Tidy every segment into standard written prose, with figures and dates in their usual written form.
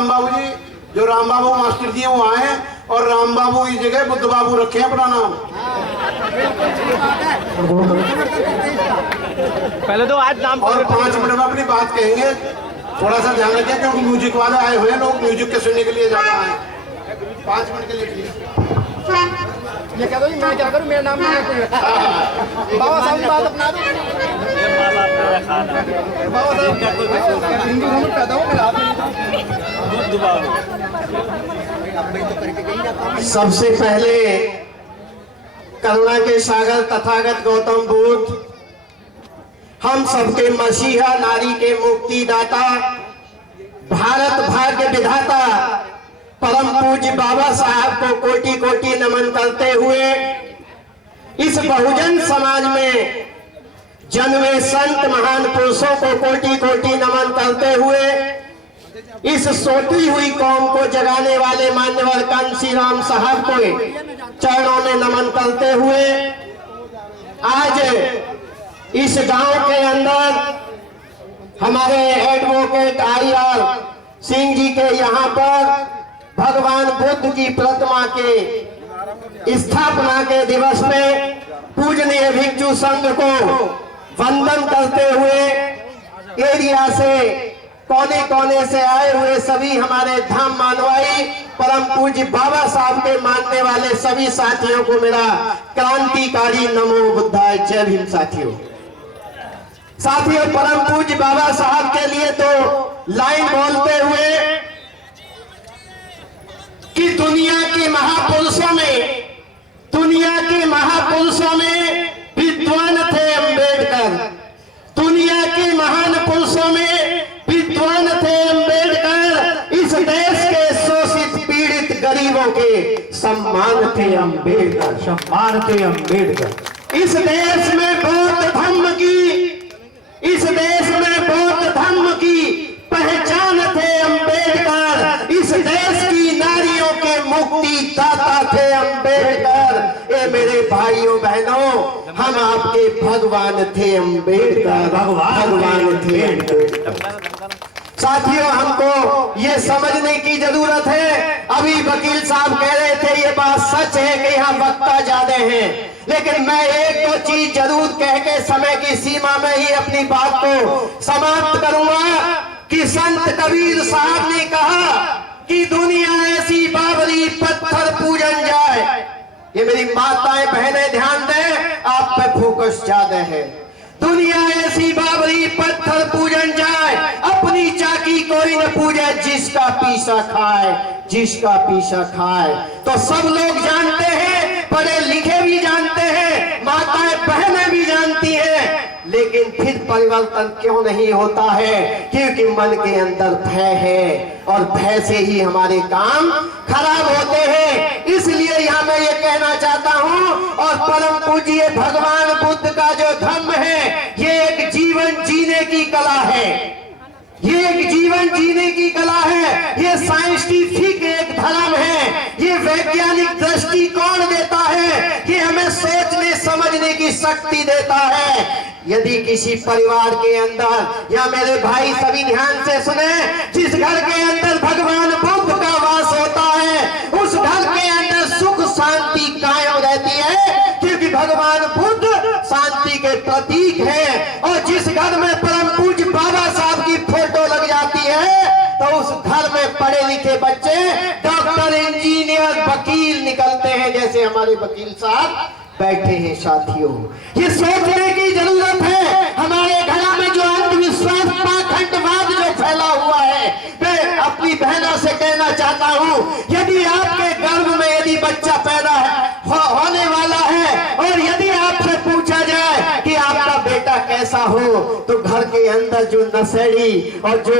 राम बाबू जी, जो राम बाबू मास्टर जी वो आए और राम बाबू की जगह बुद्ध बाबू रखे अपना नाम। पहले तो आज नाम और 5 मिनट में अपनी बात कहेंगे। थोड़ा सा ध्यान रखिए क्योंकि म्यूजिक वाले आए हुए हैं, लोग म्यूजिक के सुनने के लिए ज्यादा आए। 5 मिनट के लिए ये कह दो मैं क्या करूं, मेरा नाम नहीं बाबा साहब की बात अपना दो। बाबा साहब हिंदू धर्म में पैदा हो, मेरा हाथ में। सबसे पहले करुणा के सागर तथागत गौतम बुद्ध, हम सबके मसीहा, नारी के मुक्तिदाता, भारत भाग्य विधाता परम पूज्य बाबा साहब को कोटि कोटि नमन करते हुए इस बहुजन समाज में जन्मे संत महान पुरुषों को कोटि कोटि नमन करते हुए इस सोती हुई कौम को जगाने वाले मान्यवर कांसी राम साहब को चरणों में नमन करते हुए आज इस गांव के अंदर हमारे एडवोकेट आईआर सिंह जी के यहाँ पर भगवान बुद्ध की प्रतिमा के स्थापना के दिवस में पूजनीय भिक्षु संघ को वंदन करते हुए एरिया से कोने कोने से आए हुए सभी हमारे धाम मानवाई परम पूज्य बाबा साहब के मानने वाले सभी साथियों को मेरा क्रांतिकारी नमो बुद्धाय। जय भीम साथियों। साथियों, परम पूज्य बाबा साहब के लिए तो लाइन बोलते हुए कि दुनिया के महापुरुषों में विद्वान थे अम्बेडकर, दुनिया के महान पुरुषों में विद्वान थे अम्बेडकर, इस देश के शोषित पीड़ित गरीबों के सम्मान थे अम्बेडकर, सम्मान थे अम्बेडकर। इस देश में बौद्ध धर्म की पहचान थे अम्बेडकर, इस देश की नारियों के मुक्ति दाता थे अम्बेडकर। ए मेरे भाइयों बहनों, हम आपके भगवान थे अम्बेडकर, भगवान थे अम्बेडकर। साथियों, हमको ये समझने की जरूरत है, अभी वकील साहब कह रहे थे ये बात सच है कि यहाँ वक्ता ज्यादा हैं, लेकिन मैं एक दो चीज जरूर कह के समय की सीमा में ही अपनी बात को समाप्त करूंगा कि संत कबीर साहब ने कहा कि दुनिया ऐसी बाबरी पत्थर पूजन जाए। ये मेरी माताएं बहनें ध्यान दें, आप पे फोकस ज्यादा है। दुनिया ऐसी बाबरी पत्थर पूजन जाए, अपनी चाकी कोई न पूजे, जिसका पीसा खाए, जिसका पीसा खाए। तो सब लोग जानते हैं, पढ़े लिखे भी जानते हैं, माताएं बहनें भी जानती हैं, लेकिन फिर परिवर्तन क्यों नहीं होता है? क्योंकि मन के अंदर भय है और भय से ही हमारे काम खराब होते हैं। इसलिए यहाँ मैं ये कहना चाहता हूँ, और परम पूज्य भगवान बुद्ध का जो धर्म है, ये एक जीवन जीने की कला है, ये एक जीवन जीने की कला है, ये साइंटिफिक एक धर्म है, ये वैज्ञानिक दृष्टिकोण देता है, ये हमें सोचने समझने की शक्ति देता है। यदि किसी परिवार के अंदर, या मेरे भाई सभी ध्यान से सुने, जिस घर के अंदर भगवान बुद्ध का वास होता है, उस घर के अंदर सुख शांति कायम रहती है, क्योंकि भगवान बुद्ध शांति के प्रतीक है। और जिस घर में परम पूज्य बाबा साहब की फोटो लग जाती है, तो उस घर में पढ़े लिखे बच्चे डॉक्टर, इंजीनियर, वकील निकलते हैं, जैसे हमारे वकील साहब बैठे हैं। साथियों, ये सोचने की जरूरत है। हमारे घर में जो अंधविश्वास, पाखंडवाद जो फैला हुआ है, मैं अपनी बहनों से कहना चाहता हूँ, यदि आपके गर्भ में यदि बच्चा पैदा होने वाला है, और यदि आपसे पूछा जाए कि आपका बेटा कैसा हो, तो घर के अंदर जो नशेड़ी और जो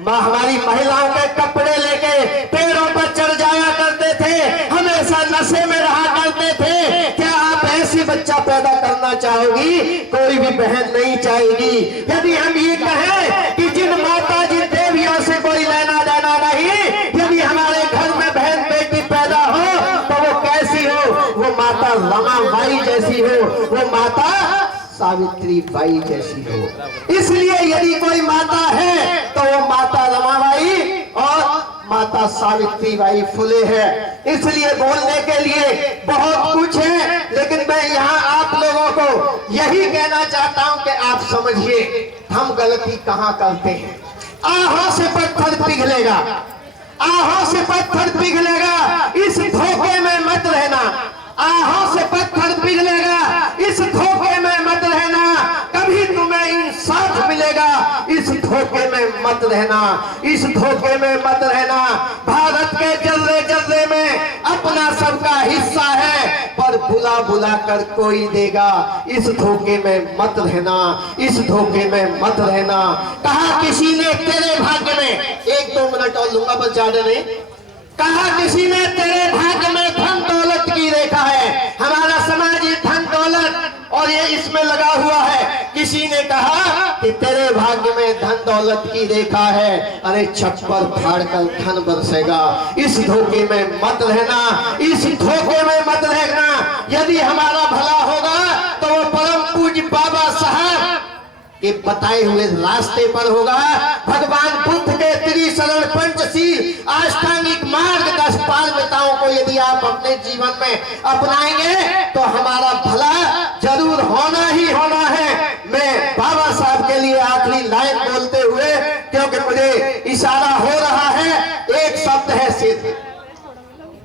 हमारी महिलाओं के कपड़े लेके पेड़ों पर चढ़ जाया करते थे, हमेशा नशे में रहा करते थे, क्या आप ऐसी बच्चा पैदा करना चाहोगी? कोई भी बहन नहीं चाहेगी। यदि हम ये कहें कि जिन माता, जिन देवियों से कोई लेना देना नहीं, यदि हमारे घर में बहन बेटी पैदा हो, तो वो कैसी हो? वो माता रमाबाई जैसी हो, वो माता सावित्री बाई जैसी हो। इसलिए यदि कोई माता है, तो वो माता रमाबाई और माता सावित्रीबाई फुले है। इसलिए बोलने के लिए बहुत कुछ है, लेकिन मैं यहाँ आप लोगों को यही कहना चाहता हूँ कि आप समझिए हम गलती कहाँ करते हैं। आहों से पत्थर पिघलेगा, आहों से पत्थर पिघलेगा, इस धोखे में मत रहना। आहों से पत्थर पिघलेगा, इस धोखे में मत रहना। कभी तुम्हें इंसाफ मिलेगा, इस धोखे में मत रहना, इस धोखे में मत रहना। भारत के जर्रे जर्रे में अपना सबका हिस्सा है, पर बुला बुला कर कोई देगा। इस धोखे में मत रहना, इस धोखे में मत रहना। कहा किसी ने तेरे भाग्य में, 1-2 मिनट और लूंगा बस, ज्यादा नहीं। कहा किसी ने तेरे भाग्य में धन दौलत की रेखा है। हमारा समाज ये धन दौलत और ये इसमें लगा हुआ है। किसी ने कहा कि तेरे भाग्य में धन दौलत की रेखा है, अरे छप्पर फाड़ कर धन बरसेगा। इस धोखे में मत रहना, इस धोखे में मत रहना। यदि हमारा भला होगा तो वो परम पूज्य बाबा साहब के बताए हुए रास्ते पर होगा। भगवान बुद्ध के त्रिशरण पंचशील अष्टांगिक मार्ग 10 पारमिताओं को यदि आप अपने जीवन में अपनाएंगे तो हमारा भला जरूर होना ही होना है। मैं बाबा साहब के लिए आखिरी लाइन बोलते हुए, क्योंकि मुझे इशारा हो रहा है, एक शब्द है सिर्फ,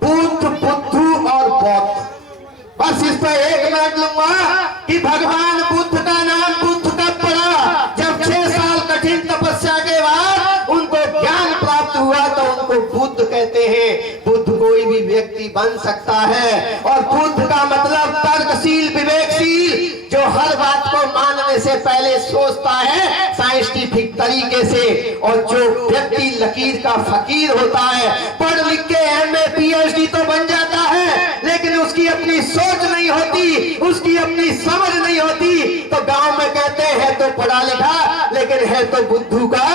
बुद्ध, बुद्धू और बौद्ध। बस इस पर 1 मिनट लूंगा कि भगवान बुद्ध का नाम बुद्ध का पड़ा जब 6 साल कठिन तपस्या के बाद उनको ज्ञान प्राप्त हुआ तो उनको बुद्ध कहते हैं। बुद्ध कोई भी व्यक्ति बन सकता है, और बुद्ध का मतलब तर्कशील, विवेकशील, जो हर बात को मानने से पहले सोचता है साइंटिफिक तरीके से। और जो व्यक्ति लकीर का फकीर होता है, पढ़ लिख के MA PhD तो बन जाता है, लेकिन उसकी अपनी सोच नहीं होती, उसकी अपनी समझ नहीं होती। तो गांव में कहते हैं तो पढ़ा लिखा, लेकिन है तो बुद्धू का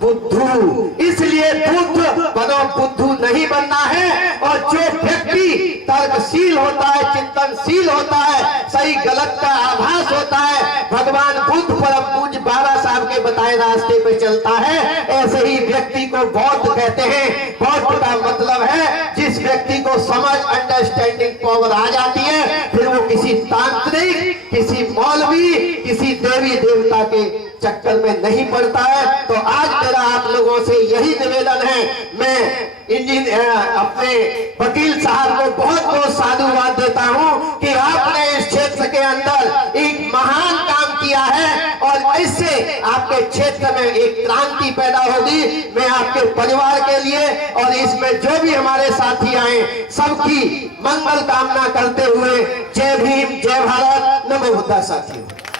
बुद्धू। इसलिए बुद्ध बनो, बुद्धू नहीं बनना है। और जो व्यक्ति तर्कशील होता है, चिंतनशील होता है, सही गलत का आभास होता है, भगवान बुद्ध परम पूज्य बाबा साहब के बताए रास्ते पे चलता है, ऐसे ही व्यक्ति को बौद्ध कहते हैं। बौद्ध का मतलब है जिस व्यक्ति को समझ, अंडरस्टैंडिंग पावर आ जाती है, फिर वो किसी तांत्रिक, किसी मौलवी, किसी देवी देवता के चक्कर में नहीं पड़ता है। तो आज मेरा आप लोगों से यही निवेदन है। मैं अपने वकील साहब को बहुत बहुत साधुवाद देता हूं कि आपने इस क्षेत्र के अंदर एक महान काम किया है, और इससे आपके क्षेत्र में एक क्रांति पैदा होगी। मैं आपके परिवार के लिए और इसमें जो भी हमारे साथी आए सबकी मंगल कामना करते हुए जय भीम, जय भारत, नमो बुद्धा। साथियों।